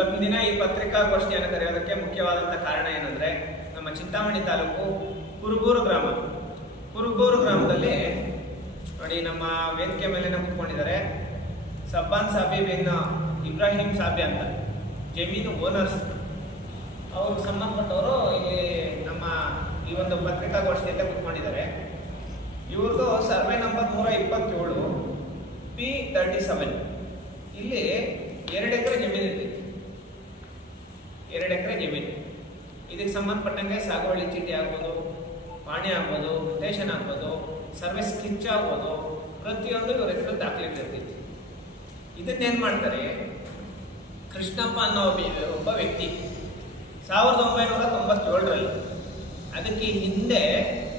ಇವತ್ತಿನ ದಿನ ಈ ಪತ್ರಿಕಾಗೋಷ್ಠಿಯನ್ನು ಕರೆಯೋದಕ್ಕೆ ಮುಖ್ಯವಾದಂಥ ಕಾರಣ ಏನಂದ್ರೆ, ನಮ್ಮ ಚಿಂತಾಮಣಿ ತಾಲೂಕು ಕುರುಬೂರು ಗ್ರಾಮದಲ್ಲಿ ನೋಡಿ, ನಮ್ಮ ವೇದಿಕೆ ಮೇಲೆ ಕೂತ್ಕೊಂಡಿದ್ದಾರೆ ಸಬ್ಬಾನ್ ಸಾಬಿ ಬಿನ್ ಇಬ್ರಾಹಿಂ ಸಾಬಿ ಅಂತ, ಜಮೀನು ಓನರ್ಸ್. ಅವ್ರಿಗೆ ಸಂಬಂಧಪಟ್ಟವರು ಇಲ್ಲಿ ನಮ್ಮ ಈ ಒಂದು ಪತ್ರಿಕಾಗೋಷ್ಠಿಯಲ್ಲೇ ಕೂತ್ಕೊಂಡಿದ್ದಾರೆ. ಇವ್ರದ್ದು ಸರ್ವೆ ನಂಬರ್ 127 P37. ಇಲ್ಲಿ 2 ಎಕರೆ ಜಮೀನು ಇರ್ತೈತಿ. 2 ಎಕರೆ ಜಮೀನು. ಇದಕ್ಕೆ ಸಂಬಂಧಪಟ್ಟಂಗೆ ಸಾಗುವಳಿ ಚೀಟಿ ಆಗ್ಬೋದು, ಪಾಣಿ ಆಗ್ಬೋದು, ರೇಷನ್ ಆಗ್ಬೋದು, ಸರ್ವಿಸ್ ಸ್ಕಿಚ್ ಆಗ್ಬೋದು, ಪ್ರತಿಯೊಂದು ಇವ್ರ ಹೆಸರಲ್ಲಿ ದಾಖಲೆಗಳಿರ್ತೈತಿ. ಇದನ್ನೇನು ಮಾಡ್ತಾರೆ, ಕೃಷ್ಣಪ್ಪ ಅನ್ನೋ ಒಬ್ಬ ವ್ಯಕ್ತಿ 1997ರಲ್ಲಿ, ಅದಕ್ಕೆ ಹಿಂದೆ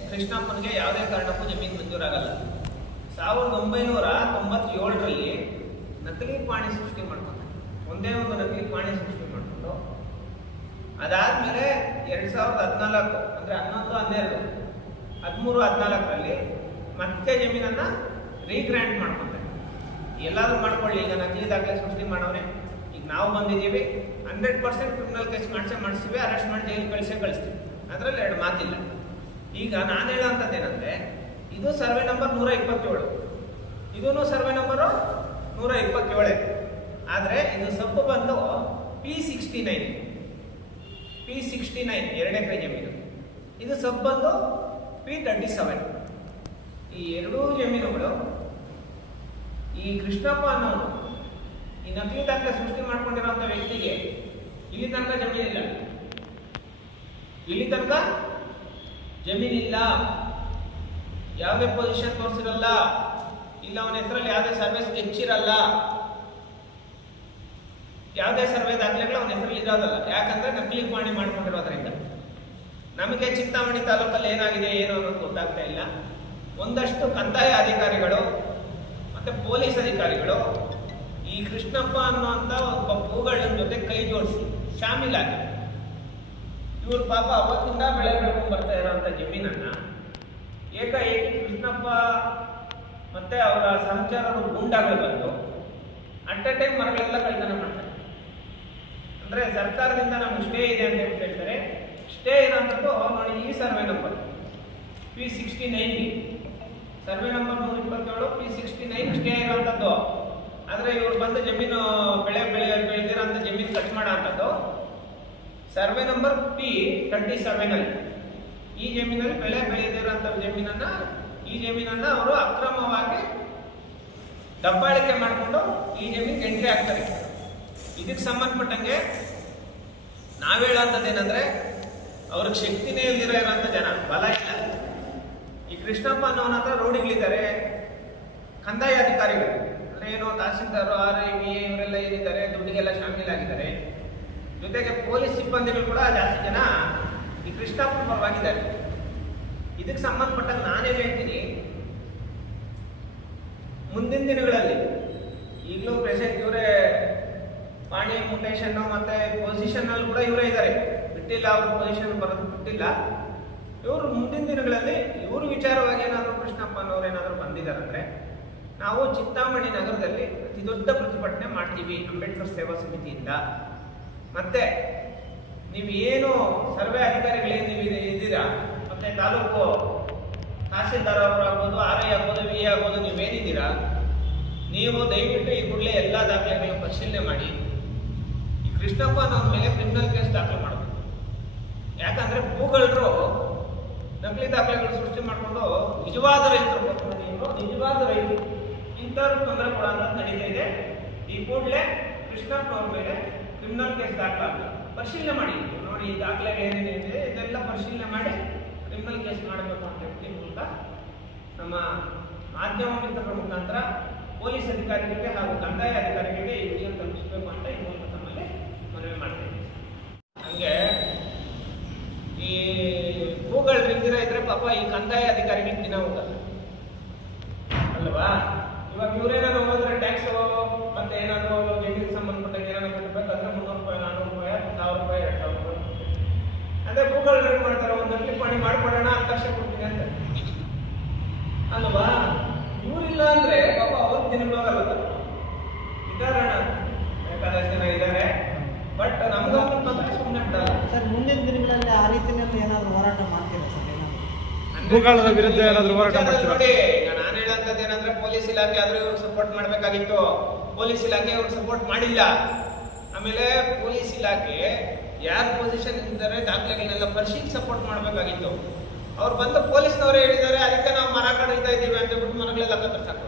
ಕೃಷ್ಣಪ್ಪನಿಗೆ ಯಾವುದೇ ಕಾರಣಕ್ಕೂ ಜಮೀನು ಮಂಜೂರಾಗಲ್ಲ. 1997ರಲ್ಲಿ ನಕಲಿ ಪಾಣಿ ಸೃಷ್ಟಿ ಮಾಡ್ಕೊಂಡು, ಒಂದೇ ಒಂದು ನಕಲಿ ಪಾಣಿ ಸೃಷ್ಟಿ ಮಾಡಿಕೊಂಡು, ಅದಾದ್ಮೇಲೆ 2014 ಅಂದ್ರೆ 11, 12, 13, 14ರಲ್ಲಿ ಮತ್ತೆ ಜಮೀನನ್ನ ರೀಗ್ರ್ಯಾಂಟ್ ಮಾಡ್ಕೊಂತಾರೆ. ಎಲ್ಲಾದ್ರೂ ಮಾಡ್ಕೊಳ್ಳಿ, ಈಗ ನಕಲಿ ದಾಖಲೆ ಸೃಷ್ಟಿ ಮಾಡೋನೆ. ಈಗ ನಾವು ಬಂದಿದ್ದೀವಿ, 100% ಕ್ರಿಮಿನಲ್ ಕೇಸ್ ಮಾಡಿಸ್ತೀವಿ, ಅರೆಸ್ಟ್ ಮಾಡಿ ಜೈಲಿಗೆ ಕಳಿಸ್ತೀವಿ, ಅದರಲ್ಲಿ 2 ಮಾತಿಲ್ಲ. ಈಗ ನಾನು ಹೇಳೋಂಥದ್ದು ಏನಂದ್ರೆ, ಇದು ಸರ್ವೆ ನಂಬರ್ 127, ಇದೂ ಸರ್ವೆ ನಂಬರು 127, ಆದರೆ ಇದು ಸಬ್ಬು ಬಂದು P69, 2 ಎಕರೆ ಜಮೀನು. ಇದು ಸಬ್ ಬಂದು P37. ಈ 2 ಜಮೀನುಗಳು ಈ ಕೃಷ್ಣಪ್ಪ ಅನ್ನೋನು ಈ ನಕಲಿ ದಾಖಲೆ ಸೃಷ್ಟಿ ಮಾಡ್ಕೊಂಡಿರೋಂಥ ವ್ಯಕ್ತಿಗೆ ಇಲ್ಲಿ ತನಕ ಜಮೀನಿಲ್ಲ, ಯಾವುದೇ ಪೊಸಿಷನ್ ತೋರಿಸಿರಲ್ಲ, ಇಲ್ಲ ಅವನ ಹೆಸರಲ್ಲಿ ಯಾವುದೇ ಸರ್ವೆ ಸ್ಕೆಚ್ ಇರಲ್ಲ, ಯಾವುದೇ ಸರ್ವೆ ದಾಖಲೆಗಳು ಅವನ ಹೆಸರಲ್ಲಿ ಇರೋದಲ್ಲ. ಯಾಕಂದ್ರೆ ನಕಲಿ ಪಾಣಿ ಮಾಡ್ಕೊಂಡಿರೋದ್ರಿಂದ ನಮಗೆ ಚಿಂತಾಮಣಿ ತಾಲೂಕಲ್ಲಿ ಏನಾಗಿದೆ ಏನು ಅನ್ನೋದು ಗೊತ್ತಾಗ್ತಾ ಇಲ್ಲ. ಒಂದಷ್ಟು ಕಂದಾಯ ಅಧಿಕಾರಿಗಳು ಮತ್ತೆ ಪೊಲೀಸ್ ಅಧಿಕಾರಿಗಳು ಈ ಕೃಷ್ಣಪ್ಪ ಅನ್ನುವಂಥ ಒಬ್ಬ ಪೂಗಳನ್ನ ಜೊತೆ ಕೈ ಜೋಡಿಸಿ ಶಾಮೀಲಾಗಿ, ಇವ್ರ ಪಾಪ ಅವತ್ತಿಂದ ಬೆಳೆ ಬೆಳ್ಕೊಂಡು ಬರ್ತಾ ಇರೋಂಥ ಜಮೀನನ್ನ ಏಕಾಏಕಿ ಕೃಷ್ಣಪ್ಪ ಮತ್ತೆ ಅವರ ಸಹಚರರು ಗೂಂಡಾಗಳು ಬಂದು ಅಟ್ ಎ ಟೈಮ್ ಮರಗಳೆಲ್ಲ ಕಳ್ತನ ಮಾಡ್ತಾರೆ. ಅಂದ್ರೆ ಸರ್ಕಾರದಿಂದ ನಮ್ಗೆ ಸ್ಟೇ ಇದೆ ಅಂತ ಹೇಳ್ತಾರೆ. ಸ್ಟೇ ಇರೋಂಥದ್ದು ನೋಡಿ, ಈ survey number P69, survey number 127 P69 stay ಇರೋಂಥದ್ದು. ಆದ್ರೆ ಇವ್ರು ಬಂದು ಜಮೀನು ಬೆಳೆದಿರೋಂಥ ಜಮೀನು ಕಟ್ ಮಾಡೋ ಅಂಥದ್ದು ಸರ್ವೆ ನಂಬರ್ P37. ಈ ಜಮೀನಲ್ಲಿ ಬೆಳೆದಿರೋಂಥ ಈ ಜಮೀನನ್ನ ಅವರು ಅಕ್ರಮವಾಗಿ ದಬ್ಬಾಳಿಕೆ ಮಾಡಿಕೊಂಡು ಈ ಜಮೀನಿಗೆ ಎಂಟ್ರಿ ಆಗ್ತಾರೆ. ಇದಕ್ಕೆ ಸಂಬಂಧಪಟ್ಟಂಗೆ ನಾವು ಹೇಳೋಂಥದ್ದೇನೆಂದ್ರೆ, ಅವ್ರಿಗೆ ಶಕ್ತಿನೇ ಇರೋಂಥ ಜನ, ಬಲ ಇಲ್ಲ. ಈ ಕೃಷ್ಣಪ್ಪ ಅನ್ನೋನ ಹತ್ರ ರೋಡಿಗಳಿದ್ದಾರೆ, ಕಂದಾಯ ಅಧಿಕಾರಿಗಳು ಅಂದ್ರೆ ಏನು, ತಹಸೀಲ್ದಾರು, RIV ಇವರೆಲ್ಲ ಏನಿದ್ದಾರೆ, ದುಡ್ಡಿಗೆಲ್ಲ ಶಾಮೀಲಾಗಿದ್ದಾರೆ. ಜೊತೆಗೆ ಪೊಲೀಸ್ ಸಿಬ್ಬಂದಿಗಳು ಕೂಡ ಜಾಸ್ತಿ ಜನ ಈ ಕೃಷ್ಣಪ್ಪ ಪರವಾಗಿದ್ದಾರೆ. ಇದಕ್ಕೆ ಸಂಬಂಧಪಟ್ಟಂಗೆ ನಾನೇನು ಹೇಳ್ತೀನಿ, ಮುಂದಿನ ದಿನಗಳಲ್ಲಿ ಈಗಲೂ ಪ್ರೆಸೆಂಟ್ ಇವರೇ ಪಾಣಿ ಮುಟೇಶನ್ ಮತ್ತೆ ಪೊಸಿಷನ್ ಅಲ್ಲಿ ಕೂಡ ಇವರೇ ಇದ್ದಾರೆ, ಬಿಟ್ಟಿಲ್ಲ, ಅವ್ರ ಪೊಸಿಷನ್ ಬರೋದು ಬಿಟ್ಟಿಲ್ಲ. ಇವರು ಮುಂದಿನ ದಿನಗಳಲ್ಲಿ ಇವರು ವಿಚಾರವಾಗಿ ಏನಾದರೂ ಕೃಷ್ಣಪ್ಪ ಅನ್ನೋರು ಏನಾದರೂ ಬಂದಿದ್ದಾರಂದ್ರೆ, ನಾವು ಚಿಂತಾಮಣಿ ನಗರದಲ್ಲಿ ಅತಿ ದೊಡ್ಡ ಪ್ರತಿಭಟನೆ ಮಾಡ್ತೀವಿ ಅಂಬೇಡ್ಕರ್ ಸೇವಾ ಸಮಿತಿಯಿಂದ. ಮತ್ತೆ ನೀವು ಏನು ಸರ್ವೆ ಅಧಿಕಾರಿಗಳೇನು ನೀವು ಇದ್ದೀರಾ, ಮತ್ತೆ ತಾಲೂಕು ತಹಸೀಲ್ದಾರ್ ಅವರು ಆಗ್ಬೋದು, RI ಆಗ್ಬೋದು, VA ಆಗ್ಬೋದು, ನೀವೇನಿದ್ದೀರಾ, ನೀವು ದಯವಿಟ್ಟು ಈ ಕೂಡಲೇ ಎಲ್ಲ ದಾಖಲೆಗಳನ್ನು ಪರಿಶೀಲನೆ ಮಾಡಿ ಈ ಕೃಷ್ಣಪ್ಪ ಅನ್ನೋರ ಮೇಲೆ ಕ್ರಿಮಿನಲ್ ಕೇಸ್ ದಾಖಲೆ ಮಾಡಬೇಕು. ಯಾಕಂದ್ರೆ ಭೂಗಳರು ನಕಲಿ ದಾಖಲೆಗಳು ಸೃಷ್ಟಿ ಮಾಡಿಕೊಂಡು ನಿಜವಾದ ರೈತರು ಇಂಥವ್ರು ತೊಂದರೆ ಕೊಡೋಂಥದ್ದು ನಡೀತಾ ಇದೆ. ಈ ಕೂಡಲೇ ಕೃಷ್ಣಪ್ಪನವ್ರ ಮೇಲೆ ಕ್ರಿಮಿನಲ್ ಕೇಸ್ ದಾಖಲಾಗಲಿ, ಪರಿಶೀಲನೆ ಮಾಡಿ ನೋಡಿ, ಈ ದಾಖಲೆಗಳು ಏನೇನಿದೆ ಇದೆಲ್ಲ ಪರಿಶೀಲನೆ ಮಾಡಿ ಕ್ರಿಮಿನಲ್ ಕೇಸ್ ಮಾಡಬೇಕು ಅಂತ ಹೇಳಿ ಮೂಲಕ ನಮ್ಮ ಮಾಧ್ಯಮ ಮಿತ್ರರ ಮುಖಾಂತರ ಪೊಲೀಸ್ ಅಧಿಕಾರಿಗಳಿಗೆ ಹಾಗೂ ಕಂದಾಯ ಅಧಿಕಾರಿಗಳಿಗೆ ಈ ವಿಷಯ ತಲುಪಿಸಬೇಕು ಅಂತ ಈ ಮೂಲಕ ತಮ್ಮಲ್ಲಿ ಮನವಿ ಮಾಡ್ತೇವೆ. ಹಂಗೆ ಈ ಭೂಗಳು ಇಲ್ದಿರ ಇದ್ರೆ ಪಾಪ ಈ ಕಂದಾಯ ಅಧಿಕಾರಿಗಳಿಗೆ ದಿನ ಹೋಗಲ್ಲ ಅಲ್ವಾ. ಇವಾಗ ಇವ್ರೇನಾದ್ರು ಹೋದ್ರೆ ಟ್ಯಾಕ್ಸ್ ಮತ್ತೆ ಏನಾದ್ರು ಜಮೀನಿಗೆ ಸಂಬಂಧಪಟ್ಟಾಗ ಏನಾದ್ರು ಕಟ್ಟಬೇಕಂದ್ರೆ 300 ರೂಪಾಯಿ, 400 ರೂಪಾಯಿ, 1000 ರೂಪಾಯಿ, 2000 ರೂಪಾಯಿ. ಅದೇ ಭೂಗಳು ರೇಟ್ ಮಾಡ್ತಾರೆ, ಒಂದು ನಕಲಿ ಪಾಣಿ ಮಾಡ್ಕೊಡೋಣ 10 ಲಕ್ಷ ಕೊಡ್ತೀನಿ ಅಂತ ಅಲ್ವಾ. ಇವರಿಲ್ಲ ಅಂದ್ರೆ ಪಾಪ ಅವ್ರ ದಿನಗಳಾಗಲ್ಲ. ಇದಾರಣ ಬೇಕಾದಷ್ಟು ಜನ ಇದ್ದಾರೆ, ಬಟ್ ನಮ್ಗೆ ಬಂದ್ರೆ ಸುಮ್ಮನೆ ಬಿಡಲ್ಲ. ಸರ್ ಮುಂದಿನ ದಿನಗಳಲ್ಲಿ ಆ ರೀತಿಯಲ್ಲಿ ಏನಾದರೂ ಹೋರಾಟ ಮಾಡ್ತೀರಾ ಸರ್? ಭೂಗಾಳದ ವಿರುದ್ಧ ಏನಾದರೂ ಹೋರಾಟ ಮಾಡ್ತೀರಾ? ನೋಡಿ, ಈಗ ನಾನು ಹೇಳೋಂಥದ್ದು ಏನಂದ್ರೆ ಪೊಲೀಸ್ ಇಲಾಖೆ ಆದ್ರೂ ಇವ್ರು ಸಪೋರ್ಟ್ ಮಾಡಬೇಕಾಗಿತ್ತು. ಪೊಲೀಸ್ ಇಲಾಖೆ ಇವ್ರು ಸಪೋರ್ಟ್ ಮಾಡಿಲ್ಲ. ಆಮೇಲೆ ಪೊಲೀಸ್ ಇಲಾಖೆ ಯಾರ ಪೊಸಿಷನ್ ಇದ್ದಾರೆ ದಾಖಲೆಗಳನ್ನೆಲ್ಲ ಪರಿಶೀಲಿಸಿ ಸಪೋರ್ಟ್ ಮಾಡಬೇಕಾಗಿತ್ತು. ಅವ್ರು ಬಂದು ಪೊಲೀಸ್ನವರೇ ಹೇಳಿದ್ದಾರೆ, ಅದಕ್ಕೆ ನಾವು ಮರ ಕಡಿತಾ ಇದ್ದೀವಿ ಅಂತ ಬಿಟ್ಟು ಮರಗಳೆಲ್ಲ ಕತ್ತರಿಸಾಕು.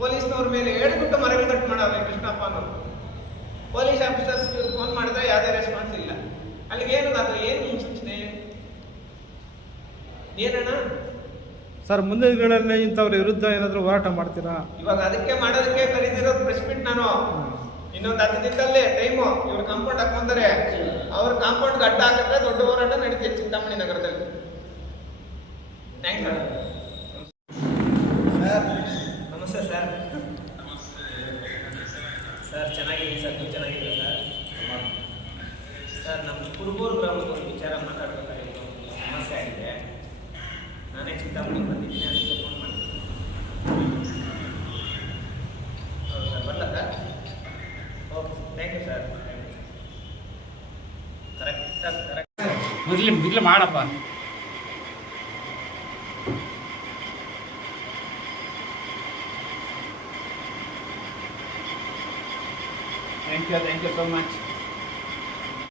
ಪೊಲೀಸ್ನವ್ರ ಮೇಲೆ ಹೇಳ್ಬಿಟ್ಟು ಮರಗಳು ಕಟ್ ಮಾಡವ್ರೆ ಕೃಷ್ಣಪ್ಪ ಅನ್ನೋರು. ಪೊಲೀಸ್ ಆಫೀಸರ್ಸ್ ಫೋನ್ ಮಾಡಿದ್ರೆ ಯಾವುದೇ ರೆಸ್ಪಾನ್ಸ್ ಇಲ್ಲ. ಅಲ್ಲಿಗೆ ಏನು ಅದು ಏನು ಮುನ್ಸೂಚನೆ ಏನಣ್ಣ? ಸರ್ ಮುಂದಿನ ದಿನಗಳಲ್ಲಿ ಇಂಥವ್ರ ವಿರುದ್ಧ ಏನಾದರೂ ಹೋರಾಟ ಮಾಡ್ತೀರಾ? ಇವಾಗ ಅದಕ್ಕೆ ಮಾಡೋದಕ್ಕೆ ಕರೀದಿರೋದು ಪ್ರೆಸ್ ಮೀಟ್. ನಾನು ಇನ್ನೊಂದು 10 ದಿನದಲ್ಲೇ ಟೈಮು ಇವ್ರು ಕಾಂಪೌಂಡ್ ಹಾಕೊಂತಾರೆ. ಅವ್ರ ಕಾಂಪೌಂಡ್ ಗಡ್ಡ ಹಾಕಿದ್ರೆ ದೊಡ್ಡ ಹೋರಾಟ ನಡೀತಿದೆ ಚಿಂತಾಮಣಿ ನಗರದಲ್ಲಿ. Thanks sir. ನಮಸ್ತೆ ಸರ್. ಸರ್ ಚೆನ್ನಾಗಿದ್ದೀನಿ ಸರ್, ನೀವು ಚೆನ್ನಾಗಿದ್ದೀರಾ ಸರ್? ಸರ್ ನಮ್ಮ ಕುರುಬೂರು ಗ್ರಾಮದ ಒಂದು ವಿಚಾರ ಮಾತಾಡಬೇಕಾಗಿತ್ತು. ಸಮಸ್ಯೆ ಆಗಿದೆ. ನಾನೇ ಚಿಂತಾಮಣಿಗೆ ಬಂದಿದ್ದೀನಿ, ಅದಕ್ಕೆ ಫೋನ್ ಮಾಡಿದ್ದೀನಿ. ಹೌದು ಸರ್, ಬರಲ್ಲ sir? Okay sir, thank you sir. Correct ಮೊದಲು ಮಾಡಪ್ಪ. Thank you so much.